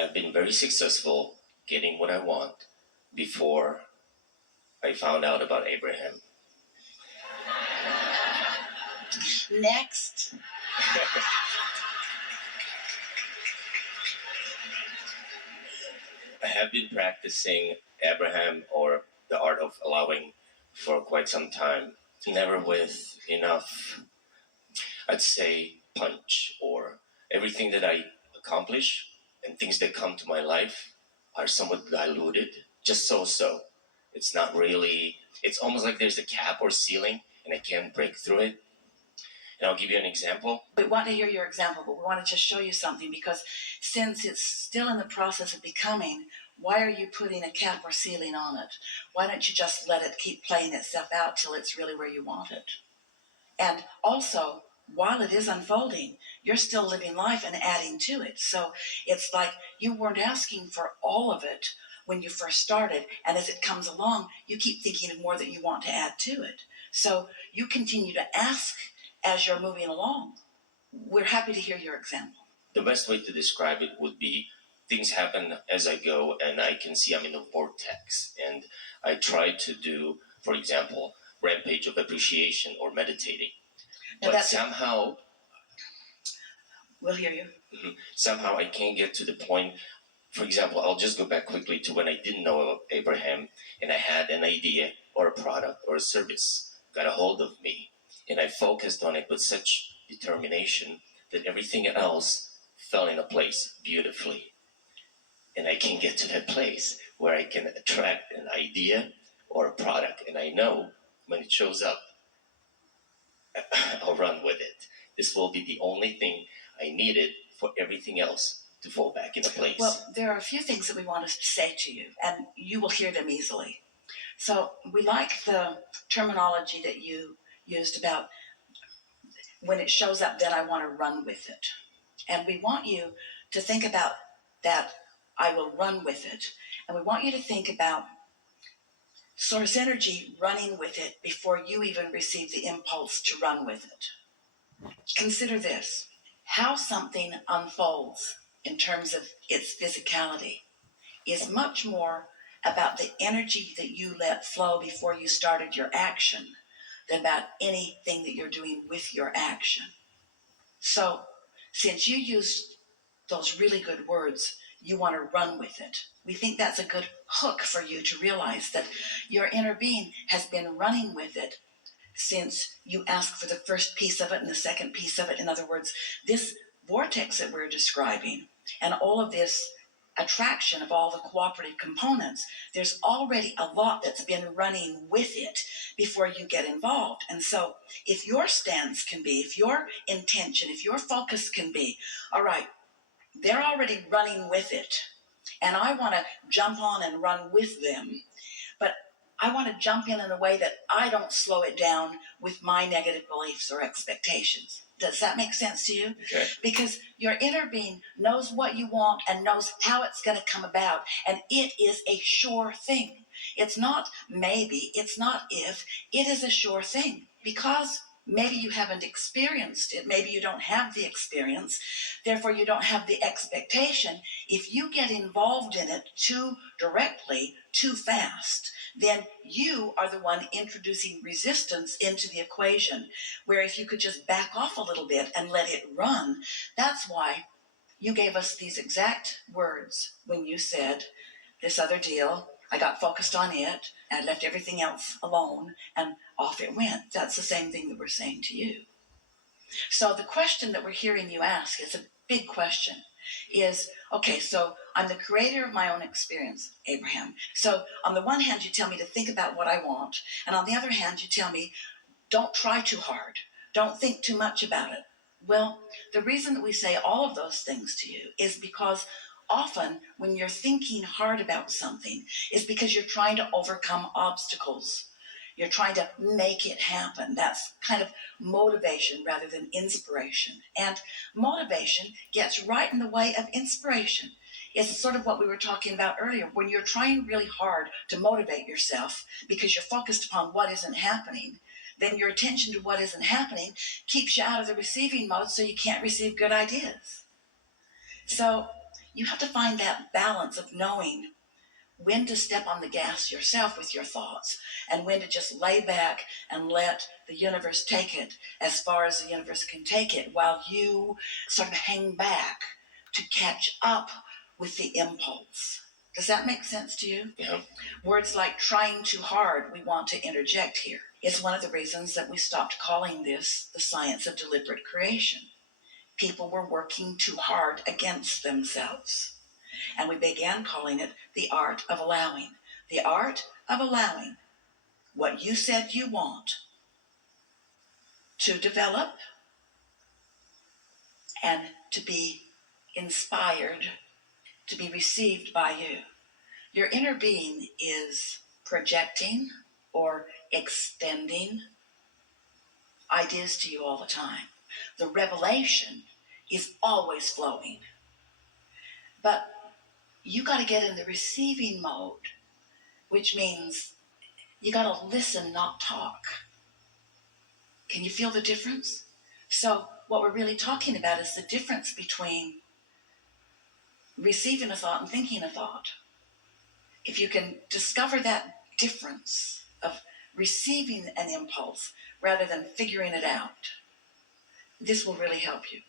have been very successful getting what I want before I found out about Abraham. Next. I have been practicing Abraham, or the art of allowing, for quite some time. Never with enough, I'd say, punch, or everything that I accomplish and things that come to my life are somewhat diluted, just so. It's not really, it's almost like there's a cap or ceiling and I can't break through it. And I'll give you an example. We want to hear your example, but we want to just show you something, because since it's still in the process of becoming, why are you putting a cap or ceiling on it? Why don't you just let it keep playing itself out till it's really where you want it? And also, while it is unfolding, you're still living life and adding to it. So it's like you weren't asking for all of it when you first started, and as it comes along, you keep thinking of more that you want to add to it. So you continue to ask as you're moving along. We're happy to hear your example. The best way to describe it would be things happen as I go, and I can see I'm in a vortex. And I try to do, for example, rampage of appreciation or meditating. Now but somehow, we'll hear you. Somehow I can't get to the point. For example, I'll just go back quickly to when I didn't know of Abraham, and I had an idea or a product or a service got a hold of me. And I focused on it with such determination that everything else fell into place beautifully. And I can get to that place where I can attract an idea or a product. And I know when it shows up, I'll run with it. This will be the only thing I needed for everything else to fall back into place. Well, there are a few things that we want to say to you, and you will hear them easily. So we like the terminology that you used about when it shows up, then I want to run with it. And we want you to think about that I will run with it. And we want you to think about source energy running with it before you even receive the impulse to run with it. Consider this: how something unfolds in terms of its physicality is much more about the energy that you let flow before you started your action than about anything that you're doing with your action. So, since you used those really good words, you want to run with it. We think that's a good hook for you to realize that your inner being has been running with it since you asked for the first piece of it and the second piece of it. In other words, this vortex that we're describing and all of this attraction of all the cooperative components, there's already a lot that's been running with it before you get involved. And so if your stance can be, if your intention, if your focus can be, all right, they're already running with it, and I want to jump on and run with them, but I want to jump in a way that I don't slow it down with my negative beliefs or expectations. Does that make sense to you? Okay. Because your inner being knows what you want and knows how it's going to come about, and it is a sure thing. It's not maybe, it's not if, it is a sure thing. Because maybe you haven't experienced it, maybe you don't have the experience, therefore you don't have the expectation. If you get involved in it too directly, too fast, then you are the one introducing resistance into the equation, where if you could just back off a little bit and let it run. That's why you gave us these exact words when you said, this other deal, I got focused on it, and I left everything else alone, and off it went. That's the same thing that we're saying to you. So the question that we're hearing you ask, it's a big question, is, okay, so I'm the creator of my own experience, Abraham. So on the one hand, you tell me to think about what I want, and on the other hand, you tell me, don't try too hard. Don't think too much about it. Well, the reason that we say all of those things to you is because often when you're thinking hard about something is because you're trying to overcome obstacles. You're trying to make it happen. That's kind of motivation rather than inspiration. And motivation gets right in the way of inspiration. It's sort of what we were talking about earlier. When you're trying really hard to motivate yourself because you're focused upon what isn't happening, then your attention to what isn't happening keeps you out of the receiving mode, so you can't receive good ideas. So you have to find that balance of knowing when to step on the gas yourself with your thoughts and when to just lay back and let the universe take it as far as the universe can take it while you sort of hang back to catch up with the impulse. Does that make sense to you? Yeah. Words like trying too hard, we want to interject here. It's one of the reasons that we stopped calling this the science of deliberate creation. People were working too hard against themselves. And we began calling it the art of allowing. The art of allowing what you said you want to develop and to be inspired, to be received by you. Your inner being is projecting or extending ideas to you all the time. The revelation is always flowing. But you got to get in the receiving mode, which means you got to listen, not talk. Can you feel the difference? So, what we're really talking about is the difference between receiving a thought and thinking a thought. If you can discover that difference of receiving an impulse rather than figuring it out, this will really help you.